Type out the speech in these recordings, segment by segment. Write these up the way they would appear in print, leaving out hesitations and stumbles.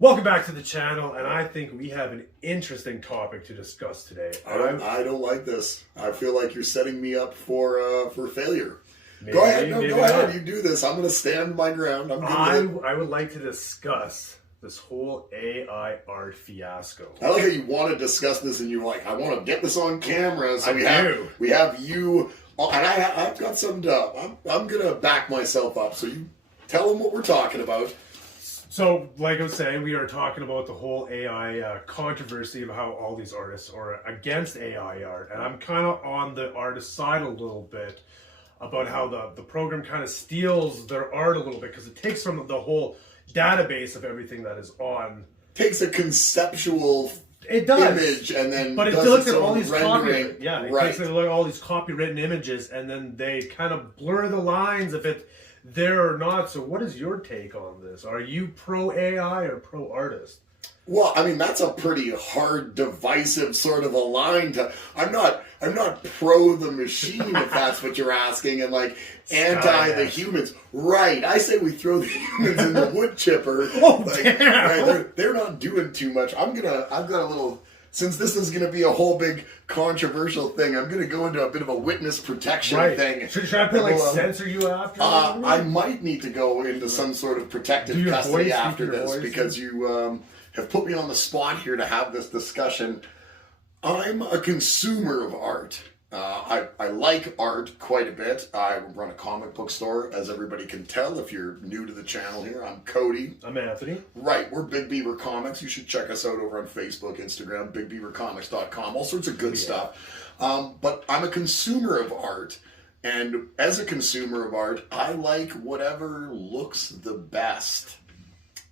Welcome back to the channel, and I think we have an interesting topic to discuss today. I don't like this. I feel like you're setting me up for failure. Maybe, go ahead, go ahead. not. You do this. I'm going to stand my ground. I would like to discuss this whole AI art fiasco. I like how you want to discuss this, and you're like, I want to get this on camera. So I we have you, and I've got some. I'm going to back myself up. So you tell them what we're talking about. So, like I was saying, we are talking about the whole AI controversy of how all these artists are against AI art. And I'm kind of on the artist side a little bit about how the program kind of steals their art a little bit because it takes from the whole database of everything that is on. Takes a conceptual image and then but it does looks its at all own these rendering. it takes like all these copywritten images and then they kind of blur the lines if it there or not. So what is your take on this? Are you pro AI or pro artist? Well, I mean, that's a pretty hard, divisive sort of a line to. I'm not pro the machine if that's what you're asking, and like anti the humans. Right? I say we throw the humans in the wood chipper. Oh, like, damn! right, they're not doing too much. I've got a little. Since this is going to be a whole big controversial thing, I'm going to go into a bit of a witness protection thing. Should I put censor you after? I might need to go into some sort of protective custody after this because you have put me on the spot here to have this discussion. I'm a consumer of art. I like art quite a bit. I run a comic book store, as everybody can tell if you're new to the channel here. I'm Cody. I'm Anthony. Right, we're Big Beaver Comics. You should check us out over on Facebook, Instagram, BigBeaverComics.com, all sorts of good stuff. But I'm a consumer of art. And as a consumer of art, I like whatever looks the best.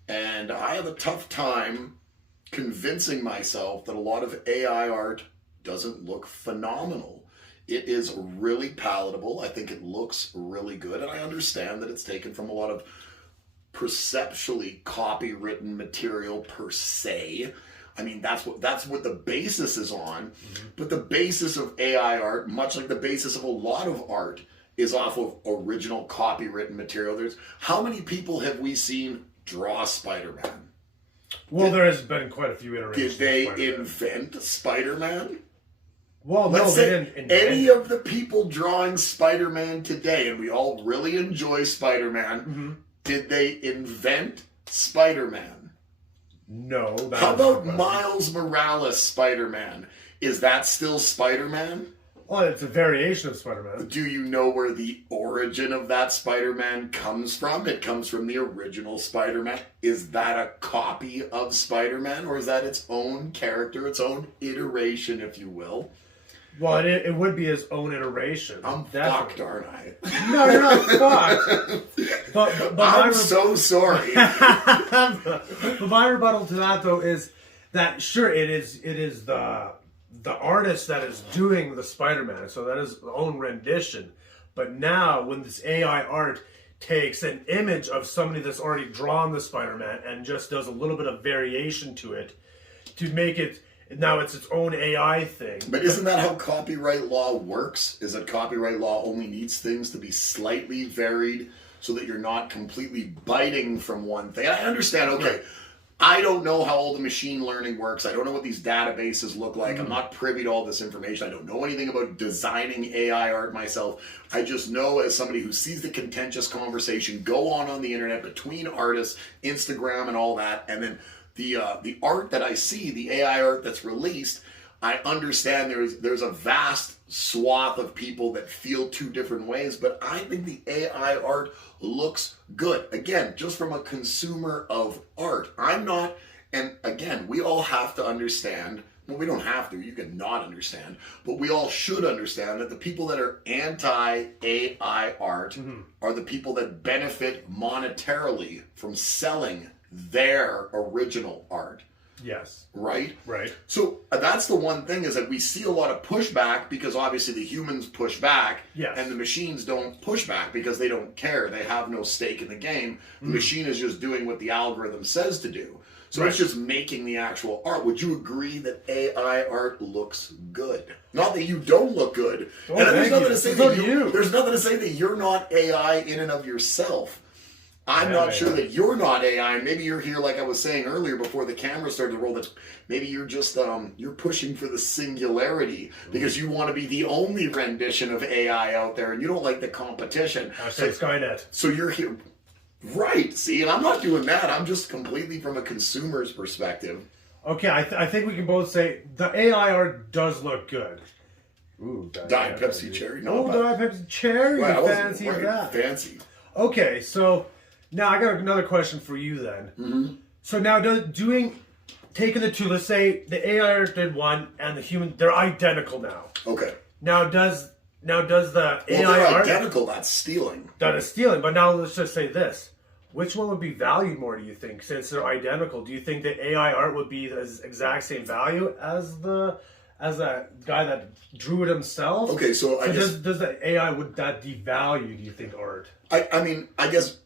And I have a tough time convincing myself that a lot of AI art doesn't look phenomenal. It is really palatable. I think it looks really good. And I understand that it's taken from a lot of perceptually copywritten material per se. I mean, that's what the basis is on. Mm-hmm. But the basis of AI art, much like the basis of a lot of art, is off of original copywritten material. How many people have we seen draw Spider-Man? Well, there has been quite a few iterations. Did they invent Spider-Man? Well, let's they say didn't invent any of the people drawing Spider-Man today, and we all really enjoy Spider-Man, did they invent Spider-Man? No. How about Miles Morales Spider-Man? Is that still Spider-Man? Well, it's a variation of Spider-Man. Do you know where the origin of that Spider-Man comes from? It comes from the original Spider-Man. Is that a copy of Spider-Man, or is that its own character, its own iteration, if you will? Well, it would be his own iteration. I'm fucked, aren't I? No, you're not fucked. But I'm so sorry. But my rebuttal to that, though, is that sure, it is the artist that is doing the Spider-Man, so that is his own rendition. But now, when this AI art takes an image of somebody that's already drawn the Spider-Man and just does a little bit of variation to it to make it. Now it's its own AI thing. But isn't that how copyright law works? Is that copyright law only needs things to be slightly varied so that you're not completely biting from one thing? I understand, okay, I don't know how all the machine learning works. I don't know what these databases look like. I'm not privy to all this information. I don't know anything about designing AI art myself. I just know as somebody who sees the contentious conversation go on the internet between artists, Instagram and all that, and then the art that I see, the AI art that's released, I understand there's a vast swath of people that feel two different ways, but I think the AI art looks good. Again, just from a consumer of art. I'm not, and again, we all have to understand, well, we don't have to, you can not understand, but we all should understand that the people that are anti-AI art are the people that benefit monetarily from selling their original art. Yes. Right? Right. So that's the one thing is that we see a lot of pushback because obviously the humans push back and the machines don't push back because they don't care. They have no stake in the game. The machine is just doing what the algorithm says to do. So it's just making the actual art. Would you agree that AI art looks good? Not that you don't look good. Oh, and there's nothing to say that you. There's nothing to say that you're not AI in and of yourself. I'm Yeah, not yeah. sure that you're not AI. Maybe you're here, like I was saying earlier before the camera started to roll. That maybe you're just you're pushing for the singularity because you want to be the only rendition of AI out there, and you don't like the competition. Say Skynet. So you're here, right? See, and I'm not doing that. I'm just completely from a consumer's perspective. Okay, I think we can both say the AI art does look good. Ooh, Diet Pepsi cherry. No, Diet Pepsi cherry. Right, I wasn't Fancy right, that. Fancy. Okay, so now I got another question for you then. Mm-hmm. So now taking the two, let's say the AI art did one and the human, they're identical now. Okay. Now does the AI Well, they're art identical. That's stealing. that is stealing? But now let's just say this: which one would be valued more? Do you think, since they're identical? Do you think the AI art would be the exact same value as the guy that drew it himself? Okay, so I guess does the AI, would that devalue? Do you think art? I mean, I guess,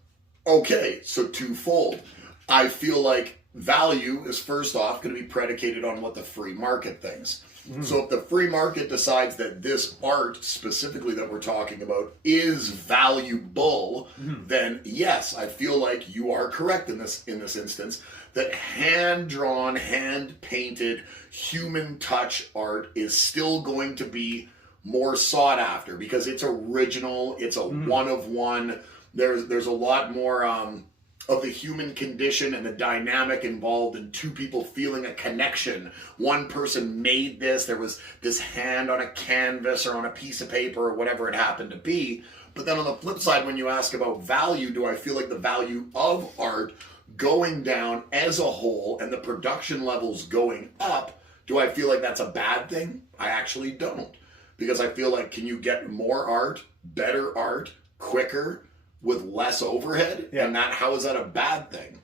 okay, so twofold. I feel like value is first off going to be predicated on what the free market thinks. Mm-hmm. So if the free market decides that this art specifically that we're talking about is valuable, then yes, I feel like you are correct in this instance that hand-drawn, hand-painted, human touch art is still going to be more sought after because it's original, it's a one of one. There's a lot more of the human condition and the dynamic involved in two people feeling a connection. One person made this, there was this hand on a canvas or on a piece of paper or whatever it happened to be. But then on the flip side, when you ask about value, do I feel like the value of art going down as a whole and the production levels going up, do I feel like that's a bad thing? I actually don't. Because I feel like, can you get more art, better art, quicker, with less overhead? Yeah. And how is that a bad thing?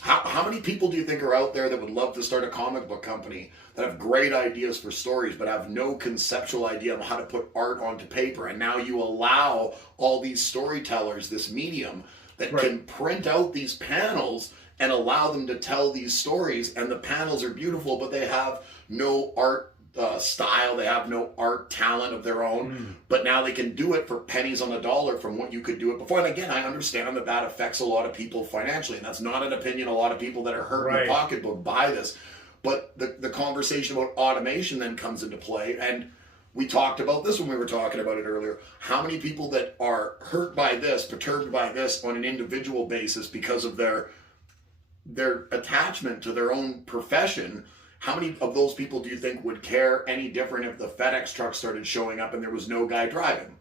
How many people do you think are out there that would love to start a comic book company that have great ideas for stories but have no conceptual idea of how to put art onto paper? And now you allow all these storytellers this medium that can print out these panels and allow them to tell these stories, and the panels are beautiful, but they have no art style, they have no art talent of their own, but now they can do it for pennies on the dollar from what you could do it before. And again, I understand that affects a lot of people financially, and that's not an opinion. A lot of people that are hurt in the pocketbook buy this, but the conversation about automation then comes into play. And we talked about this when we were talking about it earlier. How many people that are hurt by this, perturbed by this on an individual basis because of their attachment to their own profession? How many of those people do you think would care any different if the FedEx truck started showing up and there was no guy driving?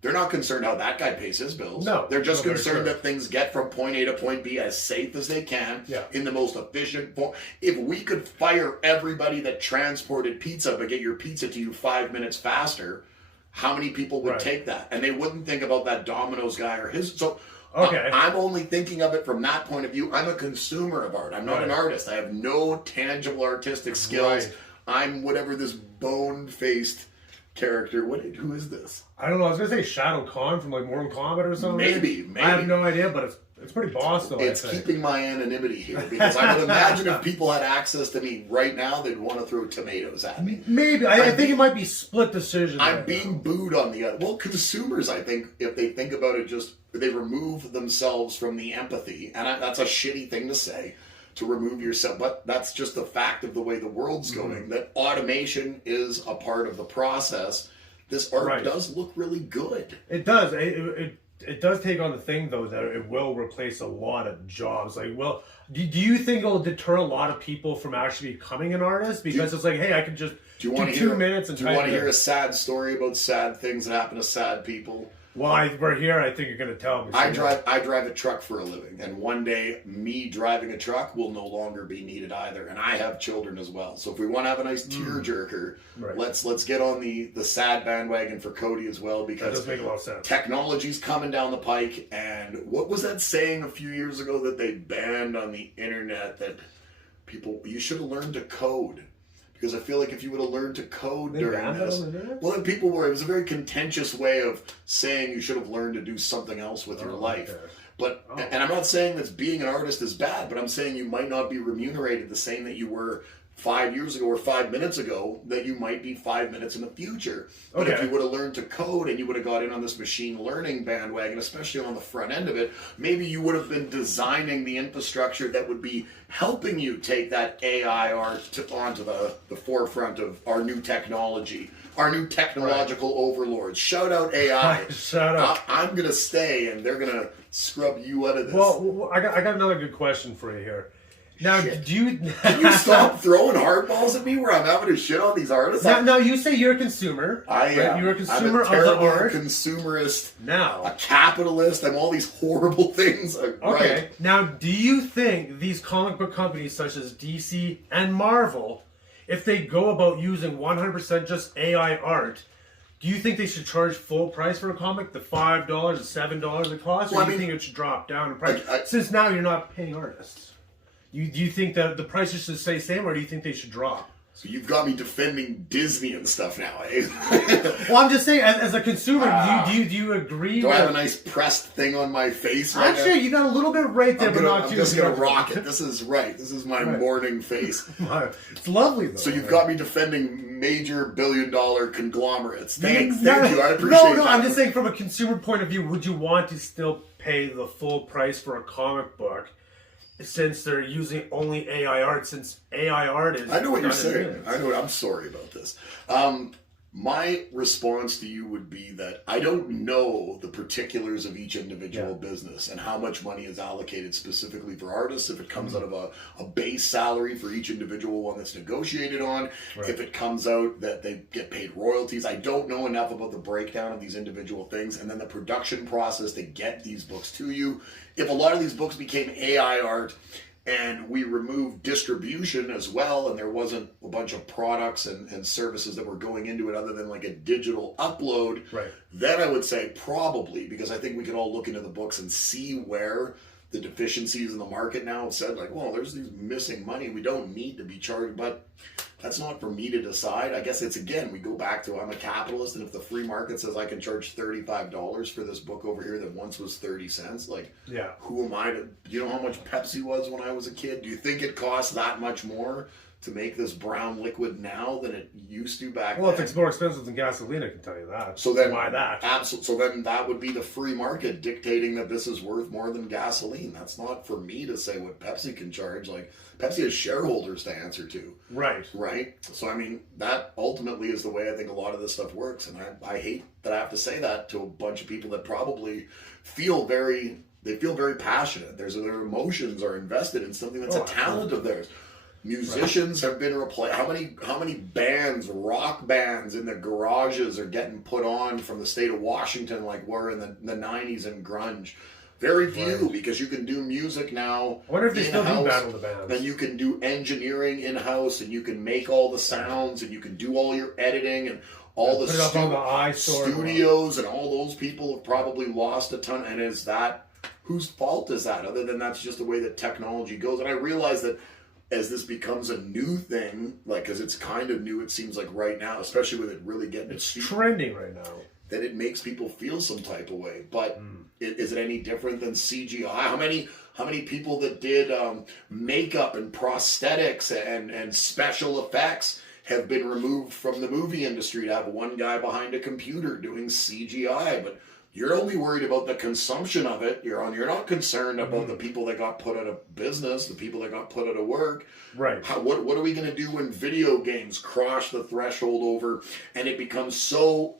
They're not concerned how that guy pays his bills. No. They're just concerned that things get from point A to point B as safe as they can in the most efficient form. If we could fire everybody that transported pizza but get your pizza to you 5 minutes faster, how many people would take that? And they wouldn't think about that Domino's guy or his. So I'm only thinking of it from that point of view. I'm a consumer of art. I'm not an artist. I have no tangible artistic skills. I'm whatever this bone-faced character. Who is this? I don't know. I was gonna say Shadow Khan from like Mortal Kombat or something. Maybe. I have no idea, but it's pretty boss though. It's keeping my anonymity here because I would imagine if people had access to me right now, they'd want to throw tomatoes at me. Maybe. I think it might be split decision. I'm being booed on the other. Well, consumers, I think, if they think about it, just they remove themselves from the empathy, and that's a shitty thing to say, to remove yourself, but that's just the fact of the way the world's going. That automation is a part of the process. This art does look really good. It does. It does take on the thing though that it will replace a lot of jobs. Like, well, do you think it'll deter a lot of people from actually becoming an artist because it's like, hey, I can just do 2 minutes and. Do you want to hear a sad story about sad things that happen to sad people? Well, we're here. I think you're going to tell me. I drive a truck for a living, and one day me driving a truck will no longer be needed either. And I have children as well. So if we want to have a nice tearjerker, let's get on the sad bandwagon for Cody as well, because that does make a lot of sense. Technology's coming down the pike. And what was that saying a few years ago that they banned on the internet that you should have learned to code? Because I feel like if you would have learned to code during this, well, then it was a very contentious way of saying you should have learned to do something else with your life. Okay. But, and I'm not saying that being an artist is bad, but I'm saying you might not be remunerated the same that you were 5 years ago or 5 minutes ago that you might be 5 minutes in the future. But if Okay. you would have learned to code and you would have got in on this machine learning bandwagon, especially on the front end of it, maybe you would have been designing the infrastructure that would be helping you take that AI art onto the forefront of our new technology, our new technological overlords. Shout out AI. Shout out. I'm going to stay and they're going to scrub you out of this. Well, I got another good question for you here. Now, Shit. do you... Can you stop throwing hardballs at me where I'm having to shit on these artists? Now, you say you're a consumer. I am. Right? You're a consumer I'm a of the terrible art. consumerist, a Now, capitalist. I'm all these horrible things. okay. Right. Now, do you think these comic book companies such as DC and Marvel, if they go about using 100% just AI art, do you think they should charge full price for a comic, the $5, the $7 it costs, or Well, do I you mean, think it should drop down in price? I- Since now you're not paying artists. Do you think that the prices should stay the same, or do you think they should drop? So you've got me defending Disney and stuff now, eh? Well, I'm just saying, as a consumer, do you agree? Do I with... have a nice pressed thing on my face right Actually, you got a little bit right there, but not I'm too. just gonna rock it. This is right. This is my morning face. It's lovely, though. So you've got me defending major billion-dollar conglomerates. Thanks, No, thank you. I appreciate No, that. I'm just saying, from a consumer point of view, would you want to still pay the full price for a comic book, since they're using only AI art? Since AI art is, I know what you're done in saying. minutes. I know. I'm sorry about this. My response to you would be that I don't know the particulars of each individual business and how much money is allocated specifically for artists, if it comes out of a base salary for each individual one that's negotiated on, if it comes out that they get paid royalties. I don't know enough about the breakdown of these individual things and then the production process to get these books to you. If a lot of these books became AI art, and we removed distribution as well, and there wasn't a bunch of products and services that were going into it other than like a digital upload, then I would say probably, because I think we can all look into the books and see where the deficiencies in the market now have said, like, well, there's these missing money. We don't need to be charged, but that's not for me to decide. I guess it's, again, we go back to I'm a capitalist, and if the free market says I can charge $35 for this book over here that once was 30 cents, like, who am I to, you know how much Pepsi was when I was a kid? Do you think it costs that much more to make this brown liquid now than it used to back then? Well, it's more expensive than gasoline, I can tell you that. So then, why that? Absolutely. So then that would be the free market dictating that this is worth more than gasoline. That's not for me to say what Pepsi can charge. Like, Pepsi has shareholders to answer to. Right? So, I mean, that ultimately is the way I think a lot of this stuff works. And I hate that I have to say that to a bunch of people that probably feel very passionate. Their emotions are invested in something that's a talent of theirs. Musicians have been replaced. How many bands, rock bands in their garages are getting put on from the state of Washington like were in the 90s in grunge? Very few, because you can do music now. I wonder if they still do battle the bands. And you can do engineering in-house, and you can make all the sounds, and you can do all your editing, and all the put it up on the iStore. studios, and all those people have probably lost a ton. And is that, whose fault is that? Other than that's just the way that technology goes. And I realize that as this becomes a new thing, like, because it's kind of new, it seems like right now, especially with it really getting it's trending right now, that it makes people feel some type of way. But is it any different than CGI? How many people that did makeup and prosthetics and special effects have been removed from the movie industry to have one guy behind a computer doing CGI? But you're only worried about the consumption of it. You're not concerned about the people that got put out of business, the people that got put out of work. Right. What are we going to do when video games cross the threshold over and it becomes so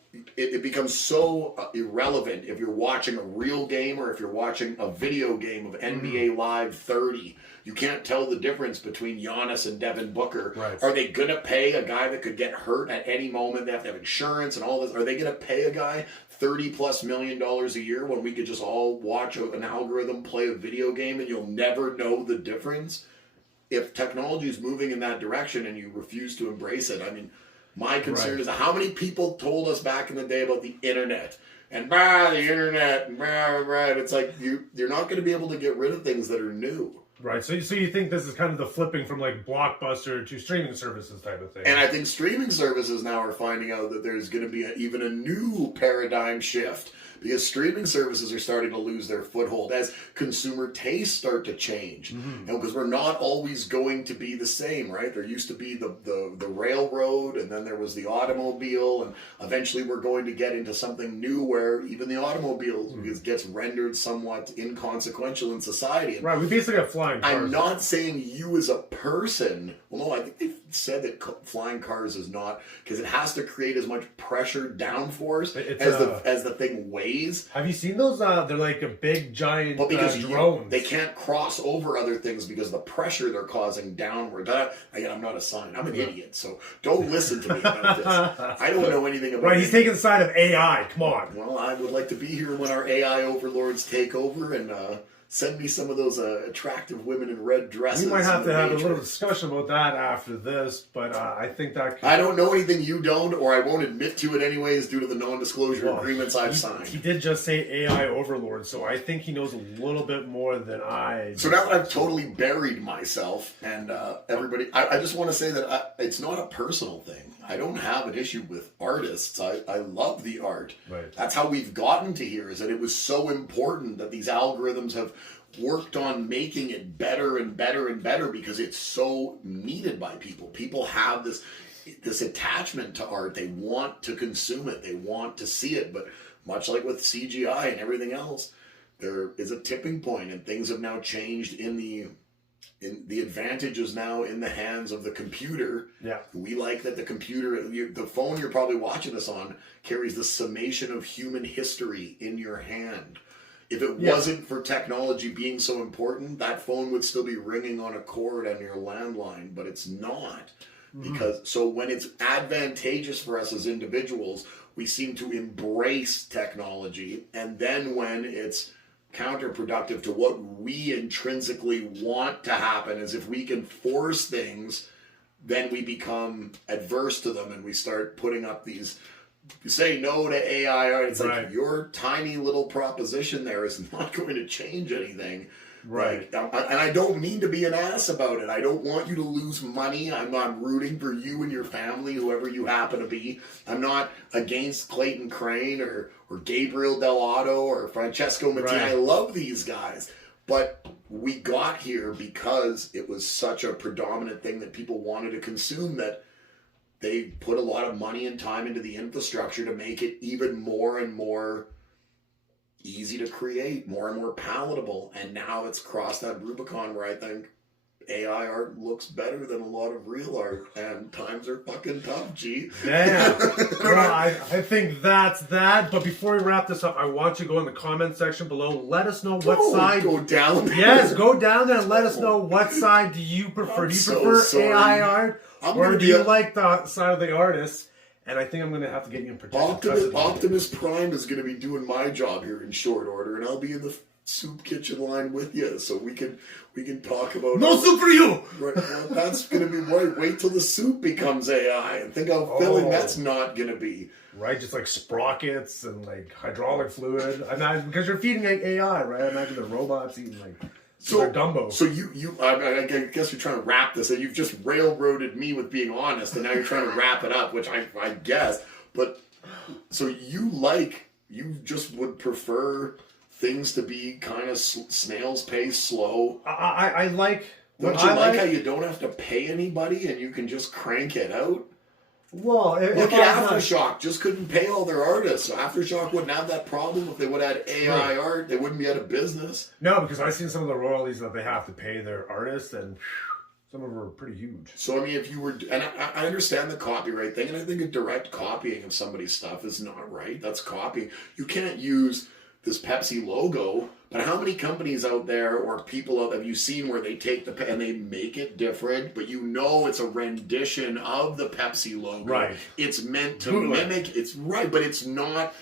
irrelevant if you're watching a real game or if you're watching a video game of NBA Live 30? You can't tell the difference between Giannis and Devin Booker. Right. Are they going to pay a guy that could get hurt at any moment? They have to have insurance and all this. Are they going to pay a guy $30+ million a year when we could just all watch an algorithm play a video game and you'll never know the difference? If technology is moving in that direction and you refuse to embrace it, I mean, my concern is how many people told us back in the day about the internet and the internet and it's like you're not going to be able to get rid of things that are new. Right. So you think this is kind of the flipping from like Blockbuster to streaming services type of thing? And I think streaming services now are finding out that there's going to be even a new paradigm shift because streaming services are starting to lose their foothold as consumer tastes start to change. Mm-hmm. And because we're not always going to be the same, right? There used to be the railroad, and then there was the automobile, and eventually we're going to get into something new where even the automobile gets rendered somewhat inconsequential in society. And Right, we basically have flying cars. I'm not saying you as a person. Well, no, I think they've said that flying cars is not, because it has to create as much pressure downforce as the thing weighs. Have you seen those? They're like a big giant But because drones. they can't cross over other things because of the pressure they're causing downward. Again, I'm not a scientist. I'm an idiot, so don't listen to me about this. I don't know anything about. Right, he's taking the side of AI. Come on. Well, I would like to be here when our AI overlords take over and send me some of those attractive women in red dresses. We might have to have a little Matrix. discussion about that after this, but I think that could... I don't know anything you don't, or I won't admit to it anyways due to the non-disclosure agreements I've He signed. did just say AI overlord, so I think he knows a little bit more than I. So now that I've totally buried myself and everybody, I just want to say that it's not a personal thing. I don't have an issue with artists. I love the art. Right. That's how we've gotten to here, is that it was so important that these algorithms have worked on making it better and better and better because it's so needed by people. People have this attachment to art. They want to consume it. They want to see it. But much like with CGI and everything else, there is a tipping point, and things have now changed in the advantage is now in the hands of the computer. Yeah. We like that the computer, the phone you're probably watching this on, carries the summation of human history in your hand. If it wasn't for technology being so important, that phone would still be ringing on a cord on your landline, but it's not. Because so when it's advantageous for us as individuals, we seem to embrace technology, and then when it's counterproductive to what we intrinsically want to happen, is if we can force things, then we become adverse to them and we start putting up these, you say no to AI art, it's Right. like your tiny little proposition there is not going to change anything. Right. Like, and I don't mean to be an ass about it. I don't want you to lose money. I'm not rooting for you and your family, whoever you happen to be. I'm not against Clayton Crane or Gabriel Dell'Otto or Francesco Mattini. Right. I love these guys. But we got here because it was such a predominant thing that people wanted to consume, that they put a lot of money and time into the infrastructure to make it even more and more easy to create, more and more palatable. And now it's crossed that Rubicon where I think AI art looks better than a lot of real art, and times are fucking tough, G. Damn. Well, I think that's that. But before we wrap this up, I want you to go in the comment section below. Let us know what side. Go down there. Yes, go down there and let us know what side do you prefer. I'm Do you so prefer sorry. AI art, I'm or gonna do be you a- like the side of the artist? And I think I'm going to have to get you in protective custody. Optimus Prime is going to be doing my job here in short order, and I'll be in the soup kitchen line with you, so we can talk about No soup for you. Right, well, that's going to be right. Wait till the soup becomes AI, and think how filling that's not going to be. Right, just like sprockets and like hydraulic fluid. I imagine because you're feeding like AI, right? I imagine the robots eating like they're Dumbo. So I guess you're trying to wrap this, and you've just railroaded me with being honest, and now you're trying to wrap it up, which I guess. But so you just would prefer things to be kind of snail's pace, slow. I like. Don't what you I like how you don't have to pay anybody and you can just crank it out? Well, Look at Aftershock. Just couldn't pay all their artists. So Aftershock wouldn't have that problem if they would have had AI art. They wouldn't be out of business. No, because I've seen some of the royalties that they have to pay their artists, and some of them are pretty huge. So, I mean, if you were... And I understand the copyright thing, and I think a direct copying of somebody's stuff is not right. That's copying. You can't use this Pepsi logo, but how many companies out there or people have you seen where they take and they make it different, but you know it's a rendition of the Pepsi logo. Right. It's meant to Bootleg. mimic. It's right, but it's not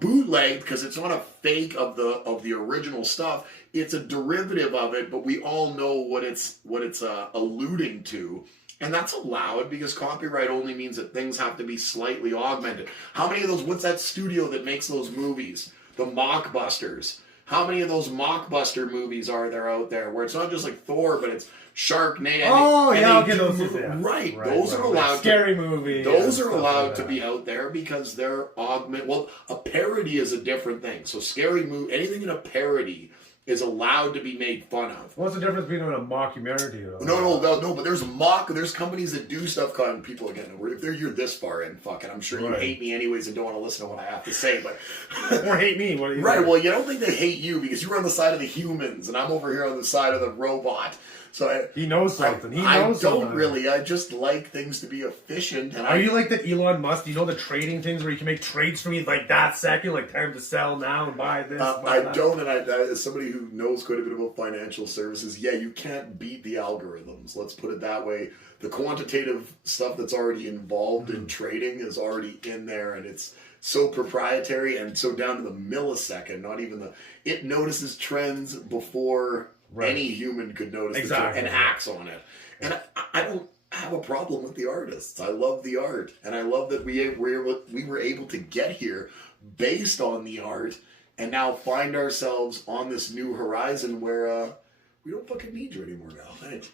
bootleg because it's not a fake of the original stuff. It's a derivative of it, but we all know what it's alluding to. And that's allowed because copyright only means that things have to be slightly augmented. How many of those, what's that studio that makes those movies? The Mockbusters. How many of those Mockbuster movies are there out there where it's not just like Thor, but it's Sharknado. Oh, and yeah, they okay, do those mov- two, yeah. Right, Right, those right, are right. allowed. Scary movie. Those and are stuff allowed like to that. be out there because they're Well, a parody is a different thing. So scary movie, anything in a parody is allowed to be made fun of. What's the difference between a mockumentary? No, but there's companies that do stuff called people again. If you're this far in, fucking, I'm sure you Right. hate me anyways and don't want to listen to what I have to say. But Or hate me. What do you right, think? well, you don't think they hate you because you're on the side of the humans and I'm over here on the side of the robot. So He knows something. He I knows don't something. really. I just like things to be efficient. And Are you like that Elon Musk? You know the trading things where you can make trades for me like that second, like time to sell now and buy this. Buy I that? don't, and as somebody who knows quite a bit about financial services, yeah, you can't beat the algorithms. Let's put it that way. The quantitative stuff that's already involved in trading is already in there, and it's so proprietary and so down to the millisecond. Not even it notices trends before Right. any human could notice Exactly. and acts on it. And I don't have a problem with the artists. I love the art, and I love that we were able to get here based on the art, and now find ourselves on this new horizon where we don't fucking need you anymore now. Thanks.